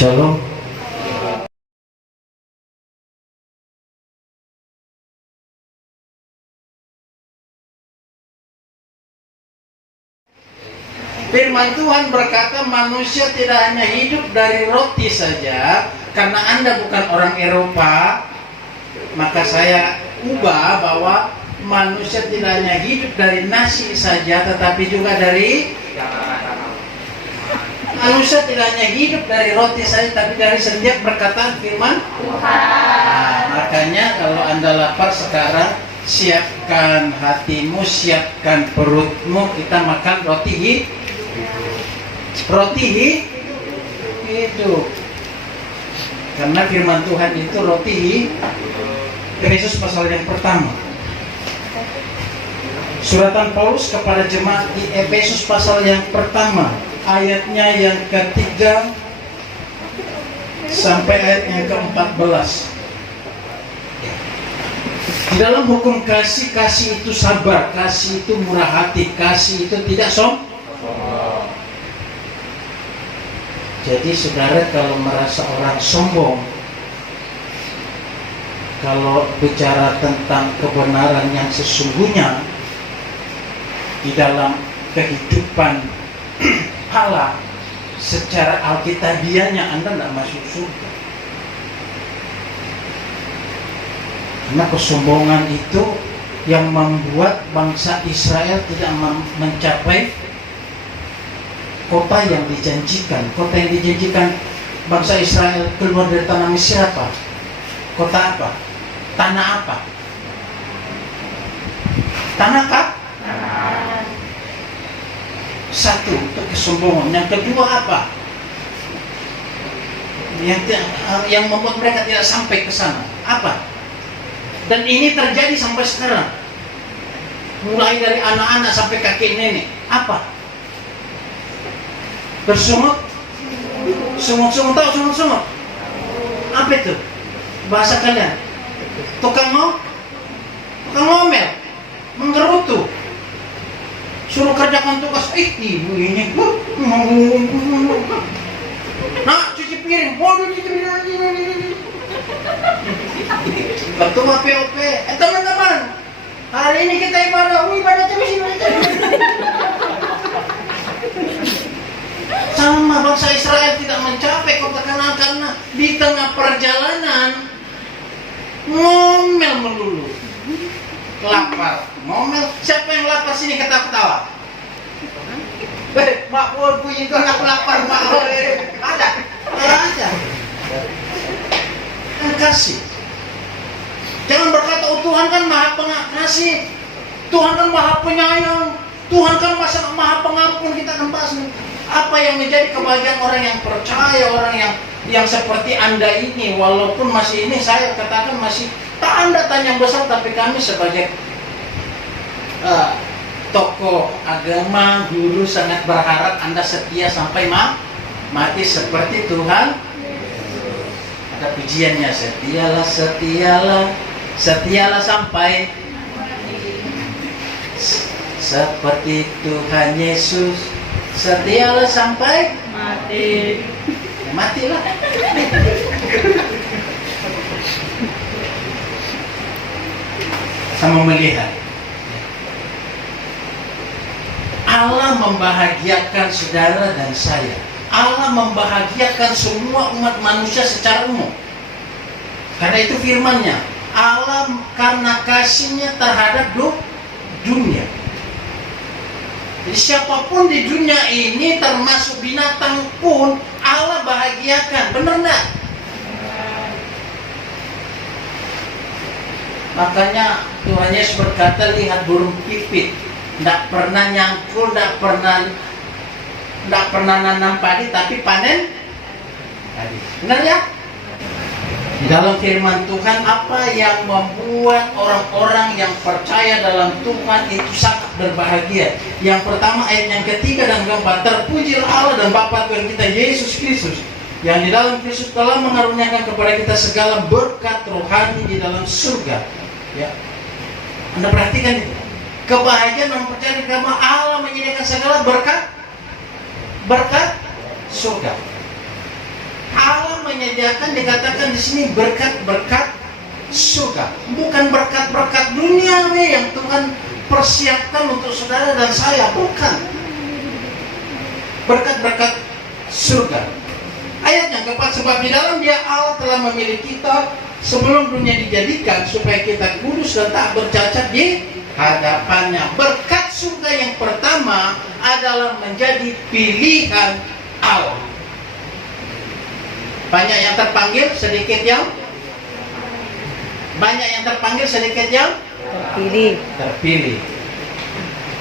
Shalom. Firman Tuhan berkata manusia tidak hanya hidup dari roti saja. Karena Anda bukan orang Eropa, maka saya ubah bahwa manusia tidak hanya hidup dari nasi saja, tetapi juga dari manusia tidak hanya hidup dari roti saja, tapi dari setiap perkataan firman Tuhan. Nah, makanya kalau Anda lapar sekarang, siapkan hatimu, siapkan perutmu, kita makan roti hidup. Karena firman Tuhan itu roti Efesus pasal yang pertama. Suratan Paulus kepada jemaat di Efesus pasal yang pertama, ayatnya yang ketiga sampai ayat yang ke-14. Di dalam hukum kasih, kasih itu sabar, kasih itu murah hati, kasih itu tidak sombong. Jadi saudara kalau merasa orang sombong, kalau bicara tentang kebenaran yang sesungguhnya di dalam kehidupan Allah secara alkitabiahnya, Anda tidak masuk surga. Karena kesombongan itu yang membuat bangsa Israel tidak mencapai kota yang dijanjikan. Kota yang dijanjikan bangsa Israel keluar dari tanah Mesir apa? Kota apa? Tanah apa? Tanah apa? Satu, itu kesombongan. Yang kedua apa? Yang membuat mereka tidak sampai ke sana. Apa? Dan ini terjadi sampai sekarang. Mulai dari anak-anak sampai kakek nenek. Apa? Bersungut, sungut-sungut, tahu sungut-sungut? Apa itu? Bahasa kalian? Tukang ngomel, menggerutu, suruh kerjakan tugas. Ibu ini, nak cuci piring, waduh cuci piring. Ketua POP, teman-teman, hari ini kita ibadah terus. Sama bangsa Israel tidak mencapai kota Kanaan karena di tengah perjalanan ngomel melulu, lapar, ngomel. Siapa yang lapar sini ketawa-ketawa? Mak bunyi itu aku lapar, mak. Ada. Kan kasih. Jangan berkata, oh Tuhan kan maha pengasih, Tuhan kan maha penyayang, Tuhan kan maha pengampun. Kita akan bahas apa yang menjadi kebahagiaan orang yang percaya, orang yang seperti Anda ini. Walaupun masih ini saya katakan masih tak Anda tanya besar, tapi kami sebagai tokoh agama, guru sangat berharap Anda setia sampai mati seperti Tuhan. Ada pujiannya, setialah sampai seperti Tuhan Yesus. Setialah sampai mati. Ya, matilah. Sama melihat Allah membahagiakan saudara dan saya. Allah membahagiakan semua umat manusia secara umum. Karena itu firman-Nya. Allah karena kasih-Nya terhadap dunia. Jadi siapapun di dunia ini, termasuk binatang pun, Allah bahagiakan. Benar enggak? Makanya Tuhan Yesus berkata, lihat burung pipit, tidak pernah nyangkul, tidak pernah nanam padi, tapi panen padi. Benar ya? Di dalam firman Tuhan, apa yang membuat orang-orang yang percaya dalam Tuhan itu sangat berbahagia? Yang pertama, ayat yang ketiga dan keempat, terpujilah Allah dan Bapa Tuhan kita Yesus Kristus, yang di dalam Kristus telah mengaruniakan kepada kita segala berkat rohani di dalam surga. Ya, Anda perhatikan itu. Kebahagiaan mempercayai bahwa Allah menyediakan segala berkat surga. menyediakan, dikatakan di sini berkat-berkat surga, bukan berkat-berkat dunia yang Tuhan persiapkan untuk saudara dan saya, bukan. Berkat-berkat surga. Ayat yang keempat, sebab di dalam Dia Allah telah memilih kita sebelum dunia dijadikan supaya kita kudus dan tak bercacat di hadapannya. Berkat surga yang pertama adalah menjadi pilihan Allah. Banyak yang terpanggil, sedikit yang terpilih.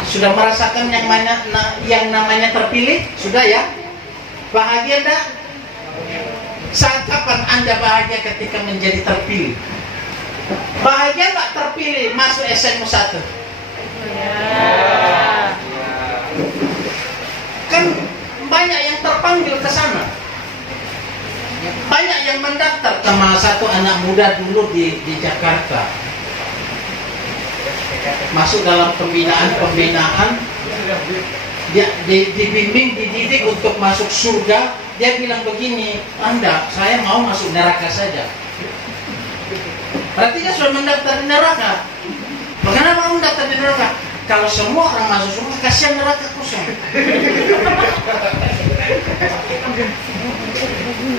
Sudah merasakan yang namanya terpilih? Sudah ya? Bahagia enggak? Saat kapan Anda bahagia ketika menjadi terpilih? Bahagia enggak terpilih masuk SMU 1? Kan banyak yang terpanggil ke sana. Banyak yang mendaftar, sama satu anak muda dulu di Jakarta. Masuk dalam pembinaan, dia dibimbing, dididik untuk masuk surga. Dia bilang begini, saya mau masuk neraka saja. Berarti dia sudah mendaftar di neraka. Kenapa mau mendaftar di neraka? Kalau semua orang masuk surga, kasihan neraka kosong.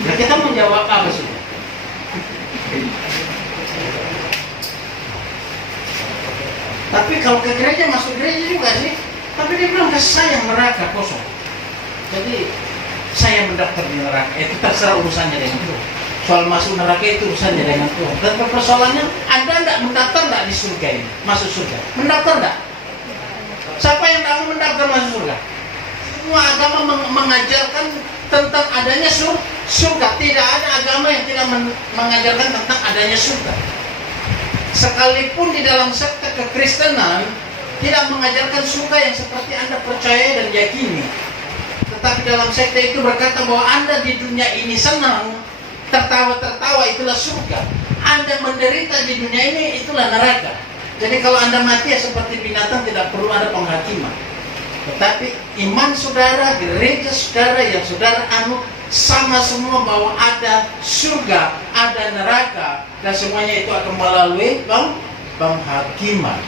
Nah, kita mau jawab apa sudah? Tapi kalau ke gereja, masuk gereja juga sih. Tapi dia bilang kasih sayang neraka kosong. Jadi saya mendaftar di neraka, itu terserah urusannya dengan Tuhan. Soal masuk neraka itu urusannya dengan Tuhan. Dan persoalannya, Anda tidak mendaftar tidak di surga ini, masuk surga? Mendaftar tidak? Siapa yang tidak mau mendaftar masuk surga? Semua agama mengajarkan tentang adanya surga. Tidak ada agama yang tidak mengajarkan tentang adanya surga. Sekalipun di dalam sekte kekristenan tidak mengajarkan surga yang seperti Anda percaya dan yakini. Tetapi dalam sekte itu berkata bahwa Anda di dunia ini senang, tertawa-tertawa, itulah surga. Anda menderita di dunia ini, itulah neraka. Jadi kalau Anda mati ya seperti binatang, tidak perlu ada penghakiman. Tetapi iman saudara, gereja saudara yang saudara anut, sama semua bahwa ada surga, ada neraka, dan semuanya itu akan melalui penghakiman.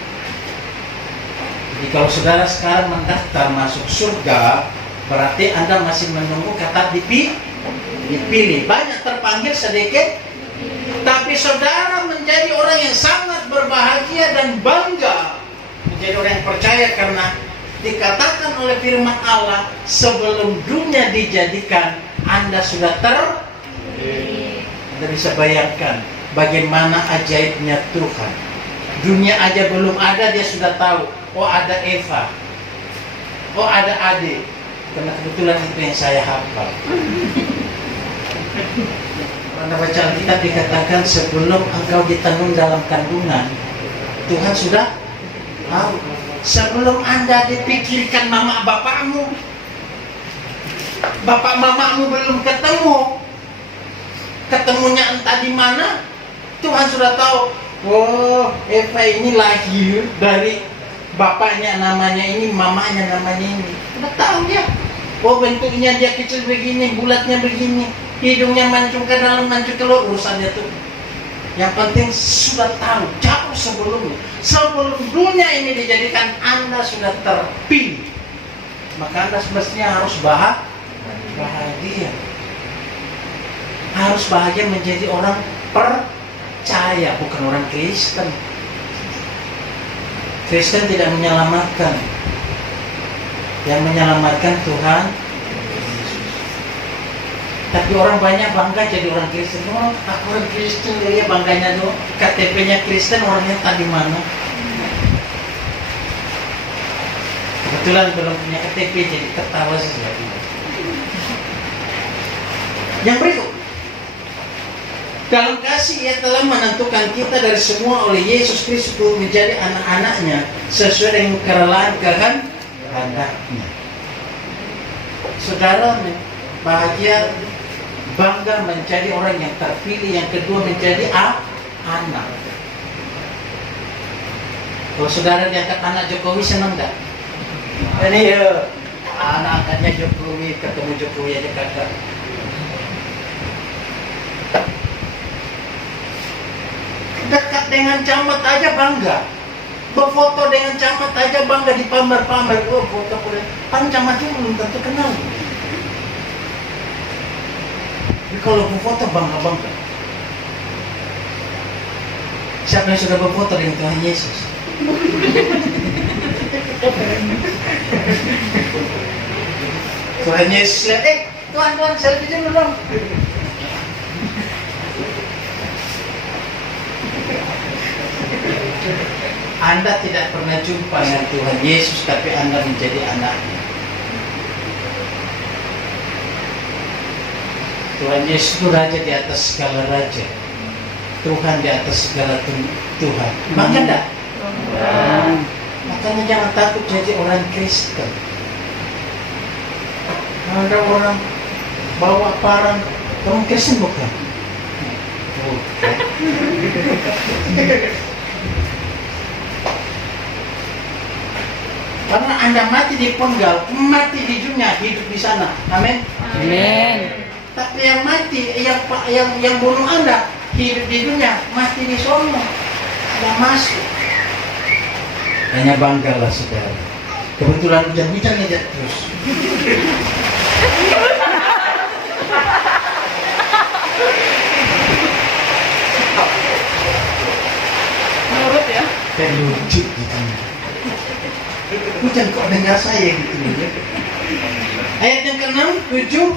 Jadi kalau saudara sekarang mendaftar masuk surga, berarti Anda masih menunggu kata dipilih. Banyak terpanggil, sedikit. Tapi saudara menjadi orang yang sangat berbahagia dan bangga, menjadi orang yang percaya, karena dikatakan oleh firman Allah, sebelum dunia dijadikan Anda sudah Anda bisa bayangkan bagaimana ajaibnya Tuhan. Dunia aja belum ada, dia sudah tahu. Oh, ada Eva, oh ada Ade, karena kebetulan itu yang saya hafal. Pada baca Alkitab dikatakan sebelum engkau ditanam dalam kandungan, Tuhan sudah tahu. Sebelum Anda dipikirkan mama bapakmu, bapak mamamu belum ketemunya entah di mana, Tuhan sudah tahu. Oh, Eva ini lahir dari bapaknya namanya ini, mamanya namanya ini. Sudah tahu dia. Oh, bentuknya dia kecil begini, bulatnya begini, hidungnya mancung ke dalam, mancung keluar, urusannya tuh. Yang penting sudah tahu jauh sebelumnya. Sebelum dunia ini dijadikan, Anda sudah terpilih. Maka Anda semestinya harus bahagia. Harus bahagia menjadi orang percaya, bukan orang Kristen. Kristen tidak menyelamatkan. Yang menyelamatkan Tuhan. Tapi orang banyak bangga jadi orang Kristen. Oh, aku orang Kristen, dia bangganya tuh KTP-nya Kristen, orangnya tadi mana? Kebetulan belum punya KTP, jadi ketawa sesuatu. Yang berikut, dalam kasih Ia telah menentukan kita dari semua oleh Yesus Kristus menjadi anak-anaknya sesuai dengan kerelaan kehendaknya. Saudara bahagia, bangga menjadi orang yang terpilih. Yang kedua, menjadi anak. Kalau saudara diangkat anak Jokowi, senang gak? Ini ya, anak-anaknya Jokowi, ketemu Jokowi aja kakak. Dekat dengan camat aja bangga. Berfoto dengan camat aja bangga, dipamer-pamer. Oh, foto boleh. Kan camat juga belum tentu kenal. Tapi kalau berfoto bangga-bangga. Siapa yang sudah berfoto dengan Tuhan Yesus? Tuhan Yesus lihat, Tuhan, selfie dulu dong. Anda tidak pernah jumpa dengan Tuhan Yesus, tapi Anda menjadi anaknya. Tuhan Yesus itu raja di atas segala raja, Tuhan di atas segala Tuhan. Bangga enggak? Makanya jangan takut jadi orang Kristen. Ada orang bawa parang, kamu Kristen bukan? Bukan. Karena Anda mati di penggal, mati di dunia, hidup di sana. Amin. Amin. Tapi yang mati, yang bunuh Anda, hidup di dunia, mati di sono, sudah masuk. Hanya banggalah saudara. Kebetulan hujan-hujan aja terus. Nurut ya. Terlucu gitu. Hujan kok dengar saya gitu ya. Ayat yang ke-6, 7.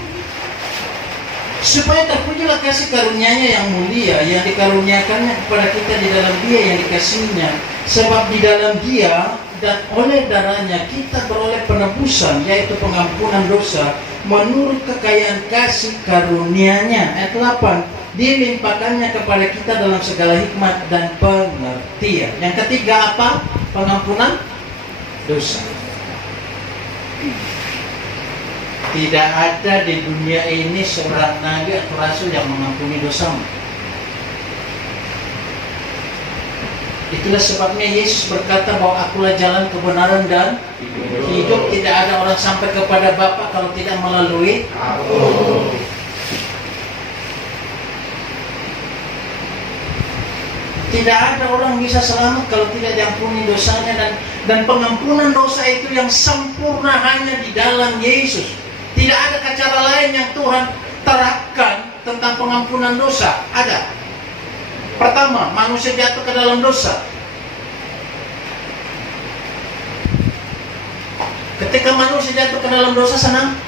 Supaya terpujilah kasih karunia-Nya yang mulia, yang dikaruniakannya kepada kita di dalam Dia yang dikasihinya. Sebab di dalam Dia dan oleh darahnya kita beroleh penebusan, yaitu pengampunan dosa, menurut kekayaan kasih karunia-Nya. Ayat 8. Dilimpahkannya kepada kita dalam segala hikmat dan pengertian. Yang ketiga apa? Pengampunan dosa. Tidak ada di dunia ini seorang nabi atau rasul yang mengampuni dosamu. Itulah sebabnya Yesus berkata bahwa akulah jalan kebenaran dan hidup. Tidak ada orang sampai kepada Bapa kalau tidak melalui aku. Tidak ada orang bisa selamat kalau tidak diampuni dosanya, dan pengampunan dosa itu yang sempurna hanya di dalam Yesus. Tidak ada cara lain yang Tuhan terapkan tentang pengampunan dosa. Ada. Pertama, manusia jatuh ke dalam dosa. Ketika manusia jatuh ke dalam dosa, senang?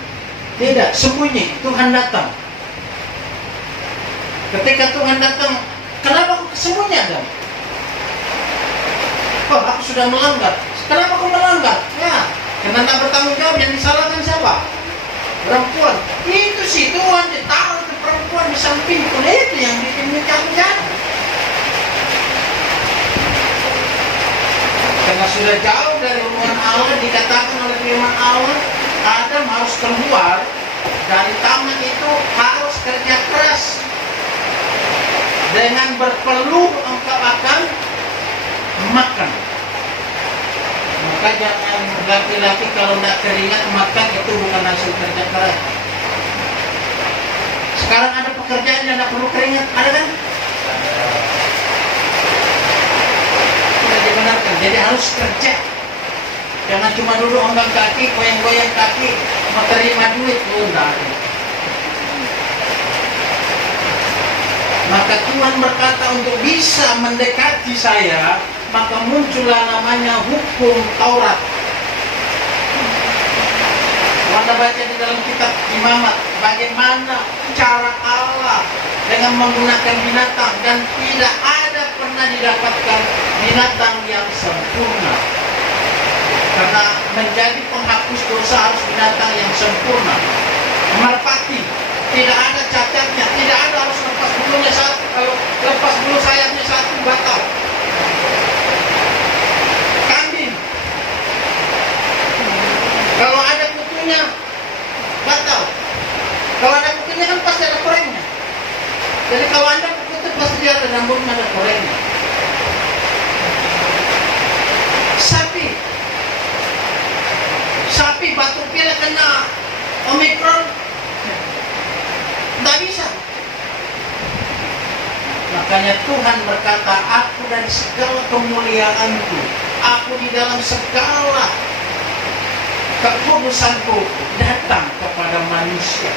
Tidak, sembunyi. Tuhan datang. Ketika Tuhan datang, kenapa kau sembunyi, Adam? Oh, aku sudah melanggar. Kenapa kau melanggar? Ya, karena tak bertanggung jawab. Yang disalahkan siapa? Perempuan. Itu sih Tuhan ditaruh ke perempuan di samping pun, itu yang bikin kamu jatuh. Karena sudah jauh dari hubungan Allah, dikatakan oleh firman Allah, Adam harus keluar dari taman itu, harus kerja keras. Dengan berpeluh engkau akan makan. Maka jangan laki-laki kalau tidak keringat makan, itu bukan hasil kerja keras. Sekarang ada pekerjaan yang tidak perlu keringat, ada kan? Tidak dibenarkan, jadi harus kerja. Jangan cuma duduk ongkang kaki, goyang-goyang kaki, mau terima duit, tidak. Maka Tuhan berkata untuk bisa mendekati saya, maka muncullah namanya hukum Taurat. Anda baca di dalam kitab Imamat, bagaimana cara Allah dengan menggunakan binatang, dan tidak ada pernah didapatkan binatang yang sempurna. Karena menjadi penghapus dosa harus binatang yang sempurna. Merpati, tidak ada cacatnya, tidak ada harus lepas bulunya satu. Kalau lepas bulu sayapnya satu, batal. Kambing, kalau ada kutunya, batal. Kalau ada kutunya kan pasti ada korengnya. Jadi kalau Anda kutu pasti dia ada rambutnya, ada korengnya. Sapi batuk pilek kena Omikron, tidak bisa. Makanya Tuhan berkata, aku dari segala kemuliaanku, aku di dalam segala kekudusanku datang kepada manusia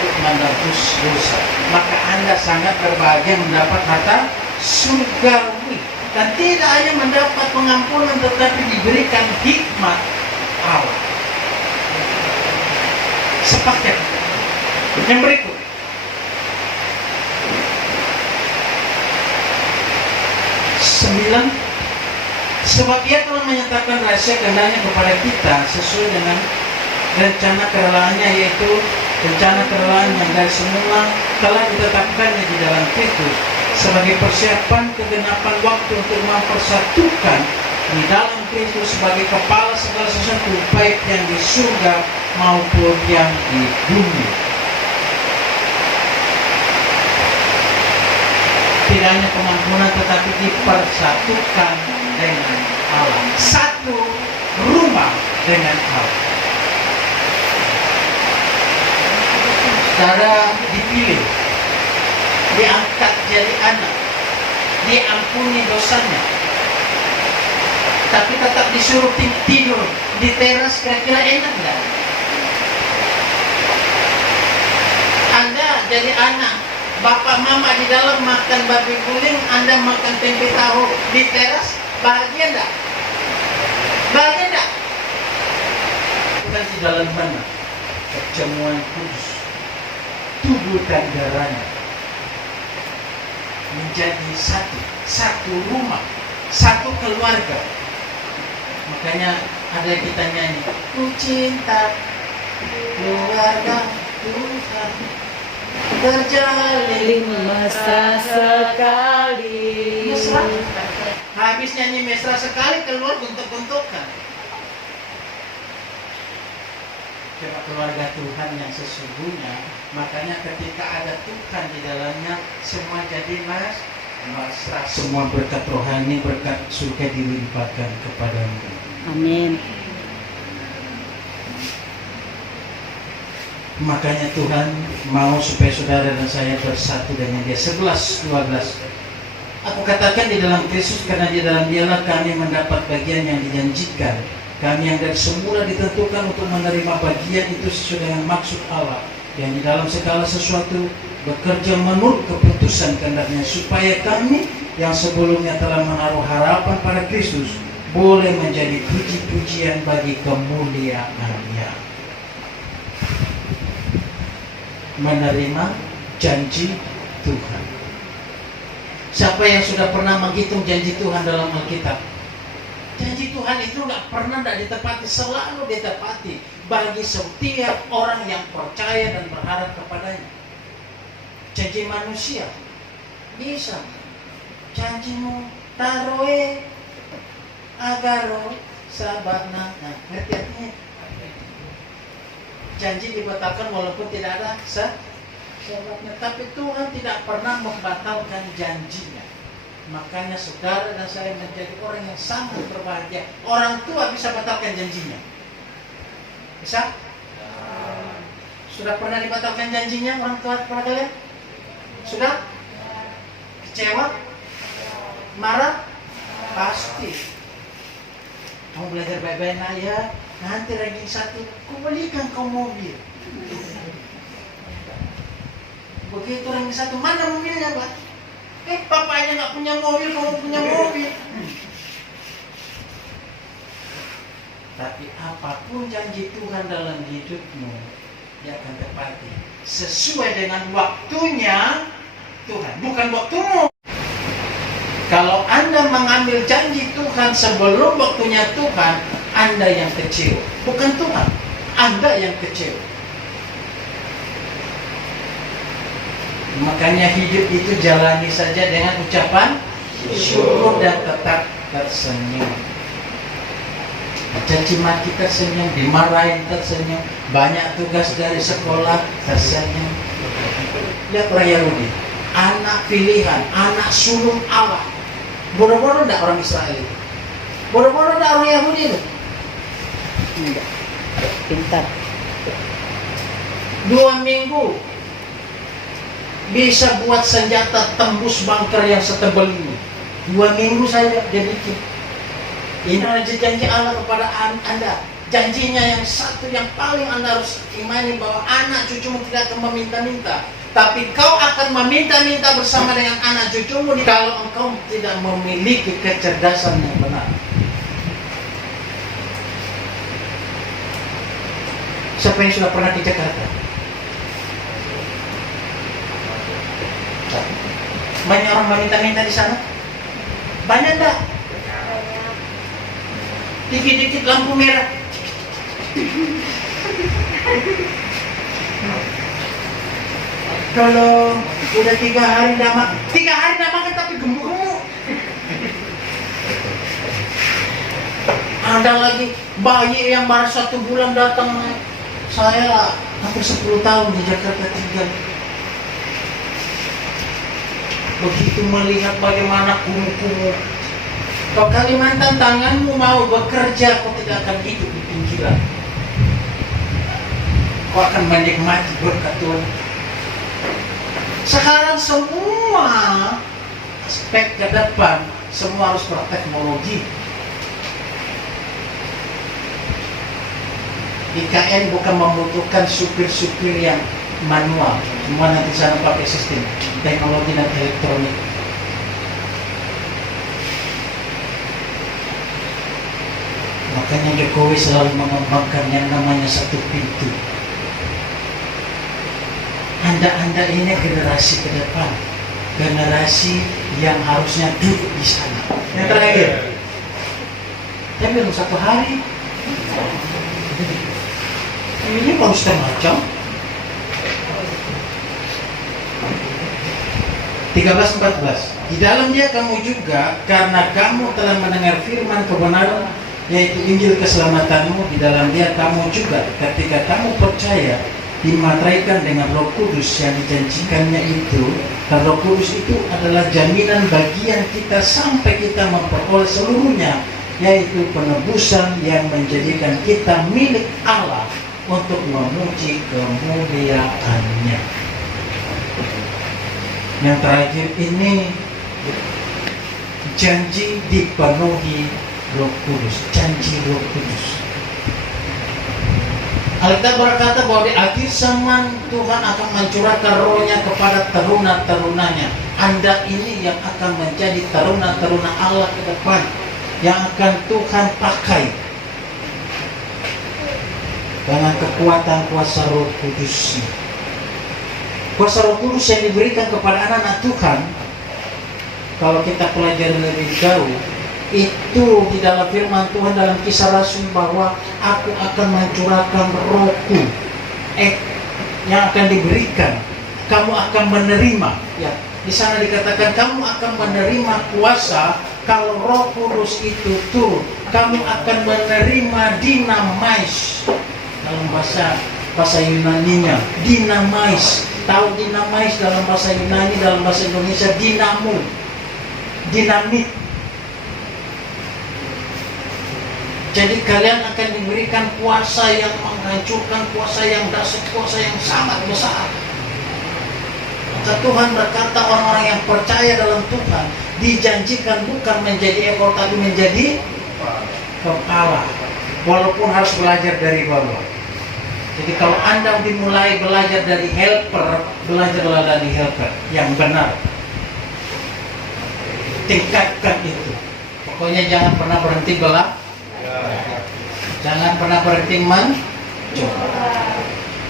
untuk menebus dosa. Maka Anda sangat berbahagia mendapat harta surgawi. Dan tidak hanya mendapat pengampunan, tetapi diberikan hikmat Allah. Sepaket. Yang berikut. Sebab ia telah menyatakan rahasia kehendaknya kepada kita sesuai dengan rencana kerelaannya, yaitu rencana kerelaan yang dari semula telah ditetapkannya di dalam Kristus sebagai persiapan kegenapan waktu untuk mempersatukan di dalam Kristus sebagai kepala segala sesuatu, baik yang di surga maupun yang di bumi. Tidak hanya pengampunan, tetapi dipersatukan dengan Allah. Satu rumah dengan Allah. Saudara dipilih, diangkat jadi anak, diampuni dosanya, tapi tetap disuruh tidur di teras. Kira-kira enak nggak? Anda jadi anak, bapak mama di dalam makan babi guling, Anda makan tempe tahu di teras, bahagia enggak? Bahagia enggak? Bukan di dalam mana? Perjamuan kudus, tubuh dan darahnya menjadi satu rumah, satu keluarga. Makanya ada kita nyanyi, ku cinta keluarga Tuhan, terjalin mesra sekali. mesra. Habis nyanyi mesra sekali, keluar guntuk-guntukan. Coba keluarga Tuhan yang sesungguhnya, makanya ketika ada Tuhan di dalamnya, semua jadi mesra. Semua berkat rohani, berkat surga dilimpahkan kepadamu. Amin. Makanya Tuhan mau supaya saudara dan saya bersatu dengan Dia. 11:12. Aku katakan di dalam Kristus, karena di dalam Dialah kami mendapat bagian yang dijanjikan. Kami yang dari semula ditentukan untuk menerima bagian itu sesuai dengan maksud Allah, yang di dalam segala sesuatu bekerja menurut keputusan kehendak-Nya, supaya kami yang sebelumnya telah menaruh harapan pada Kristus boleh menjadi puji-pujian bagi kemuliaan-Nya. Menerima janji Tuhan. Siapa yang sudah pernah menghitung janji Tuhan dalam Alkitab? Janji Tuhan itu nggak pernah tidak ditepati, selalu ditepati bagi setiap orang yang percaya dan berharap kepadanya. Janji manusia bisa, janjimu taroe agaro sabana. Nah, ngerti artinya? Janji dibatalkan walaupun tidak ada sebabnya. Tapi Tuhan tidak pernah membatalkan janjinya. Makanya saudara dan saya menjadi orang yang sangat berbahagia. Orang tua bisa batalkan janjinya. Bisa? Sudah pernah dibatalkan janjinya orang tua kepada kalian? Sudah? Kecewa? Marah? Pasti. Kamu belajar baik-baik nak ya. Nanti ranking 1, aku belikan kau mobil. Begitu ranking 1, mana mobilnya Pak? Papanya nggak punya mobil, kamu punya mobil. Tapi apapun janji Tuhan dalam hidupmu, Dia akan tepati sesuai dengan waktunya Tuhan, bukan waktumu. Kalau Anda mengambil janji Tuhan sebelum waktunya Tuhan, Anda yang kecewa, bukan Tuhan. Anda yang kecewa. Makanya hidup itu jalani saja dengan ucapan syukur dan tetap tersenyum. Caci maki tersenyum, dimarahin tersenyum, banyak tugas dari sekolah tersenyum. Lihat orang Yahudi, anak pilihan, anak sulung Allah. Bodoh-bodoh enggak orang Israel itu? Bodoh-bodoh enggak orang Yahudi itu? Enggak. Pintar. 2 minggu bisa buat senjata tembus bunker yang setebal ini. 2 minggu saja dia bikin. Ini adalah janji Allah kepada Anda. Janjinya yang satu yang paling Anda harus imani, bahwa anak cucumu tidak akan meminta-minta, tapi kau akan meminta-minta bersama dengan anak cucumu kalau engkau tidak memiliki kecerdasan yang benar. Siapa yang sudah pernah di Jakarta? Banyak orang meminta-minta di sana? Banyak tak? Dikit-dikit lampu merah. Kalau udah 3 hari tidak makan, 3 hari tidak makan tapi gemuk-gemuk. Ada lagi bayi yang baru 1 bulan datang. Saya hampir 10 tahun di Jakarta tinggal. Begitu melihat bagaimana kumuh-kumuh. Kau Kalimantan, tanganmu mau bekerja, kau tidak akan hidup di pinggiran. Kau akan menikmati berkat Tuhan. Sekarang semua aspek ke depan, semua harus berteknologi. IKN bukan membutuhkan supir-supir yang manual, semua nanti sana pakai sistem teknologi dan elektronik. Makanya Jokowi selalu mengembangkan yang namanya 1 pintu. Anda ini generasi ke depan, generasi yang harusnya duduk di sana. Yang terakhir, saya belum 1 hari. Ini baru 1/2 jam. 13:14. Di dalam dia kamu juga, karena kamu telah mendengar firman kebenaran, yaitu Injil keselamatanmu, di dalam dia kamu juga, ketika kamu percaya, dimateraikan dengan Roh Kudus yang dijanjikannya itu. Dan Roh Kudus itu adalah jaminan bagian kita sampai kita memperoleh seluruhnya, yaitu penebusan yang menjadikan kita milik Allah untuk memuji kemuliaannya. Yang terakhir ini janji dipenuhi Roh Kudus, janji Roh Kudus. Alkitab berkata bahwa di akhir zaman Tuhan akan mencurahkan rohnya kepada teruna-terunanya. Anda ini yang akan menjadi teruna-teruna Allah ke depan, yang akan Tuhan pakai dengan kekuatan kuasa Roh Kudus. Kuasa Roh Kudus yang diberikan kepada anak-anak Tuhan, kalau kita pelajari lebih jauh, itu di dalam firman Tuhan dalam Kisah Rasul, bahwa aku akan mencurahkan rohku yang akan diberikan, kamu akan menerima. Ya, di sana dikatakan kamu akan menerima kuasa kalau Roh Kudus itu turun. Kamu akan menerima dinamais, dalam bahasa Yunaninya dinamais. Tahu dinamais dalam bahasa Yunani, dalam bahasa Indonesia dinamo, dinamit. Jadi kalian akan diberikan kuasa yang menghancurkan, kuasa yang dahsyat, kuasa yang sangat besar. Maka Tuhan berkata, orang-orang yang percaya dalam Tuhan dijanjikan bukan menjadi ekor, tapi menjadi kepala. Walaupun harus belajar dari bawah. Jadi kalau Anda dimulai belajar dari helper, belajarlah dari helper yang benar. Tingkatkan itu. Pokoknya jangan pernah berhenti belajar. Jangan pernah berhenti mencoba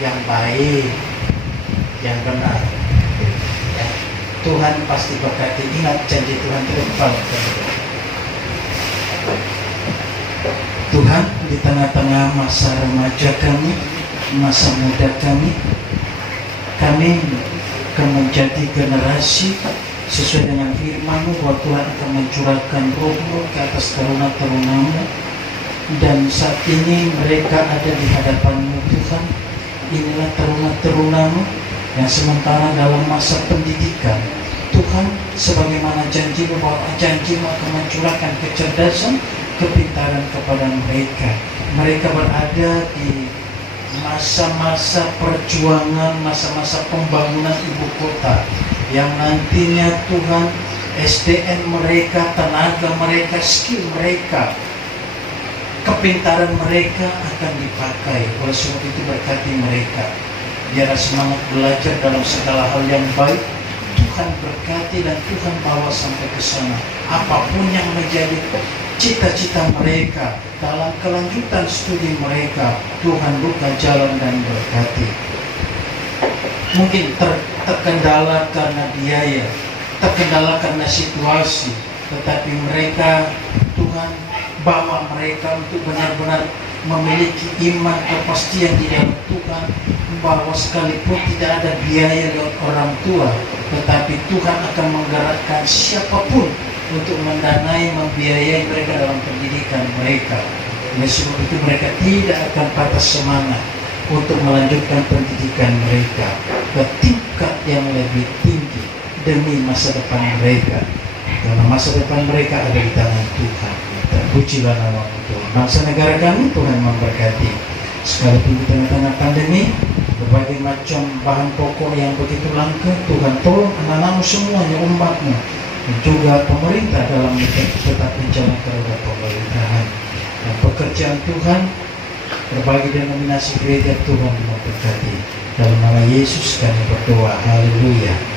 yang baik, yang benar. Ya. Tuhan pasti berkati. Ingat janji Tuhan itu kepala. Tuhan, di tengah-tengah masa remaja kami, masa muda kami akan menjadi generasi sesuai dengan firman-Mu, bahwa Tuhan akan mencurahkan Roh-Mu ke atas teruna-terunamu. Dan saat ini mereka ada di hadapan-Mu Tuhan. Inilah teruna-terunamu yang sementara dalam masa pendidikan. Tuhan, sebagaimana janji-Mu, bahwa janji-Mu akan mencurahkan kecerdasan, kepintaran kepada mereka. Mereka berada di masa-masa perjuangan, masa-masa pembangunan ibu kota yang nantinya Tuhan SDM mereka, tenaga mereka, skill mereka, kepintaran mereka akan dipakai. Oleh sebab itu berkati mereka, biar semangat belajar dalam segala hal yang baik. Tuhan berkati dan Tuhan bawa sampai ke sana. Apapun yang menjadi cita-cita mereka dalam kelanjutan studi mereka, Tuhan buka jalan dan berkati. Mungkin terkendala karena biaya, terkendala karena situasi, tetapi mereka, Tuhan bawa mereka untuk benar-benar memiliki iman kepastian di dalam Tuhan, bahwa sekalipun tidak ada biaya lewat orang tua, tetapi Tuhan akan menggerakkan siapapun untuk mendanai, membiayai mereka dalam pendidikan mereka. Oleh sebab itu mereka tidak akan patah semangat untuk melanjutkan pendidikan mereka ke tingkat yang lebih tinggi demi masa depan mereka, karena masa depan mereka ada di tangan Tuhan. Terpujilah nama Tuhan. Bangsa negara kami Tuhan memberkati. Sekalipun di tengah-tengah pandemi, berbagai macam bahan pokok yang begitu langka, Tuhan tolong anak-anakmu semuanya, umatmu, dan juga pemerintah dalam tetap menjalankan roda pemerintahan dan pekerjaan Tuhan. Berbagai denominasi gereja Tuhan memberkati. Dalam nama Yesus kami berdoa. Haleluya.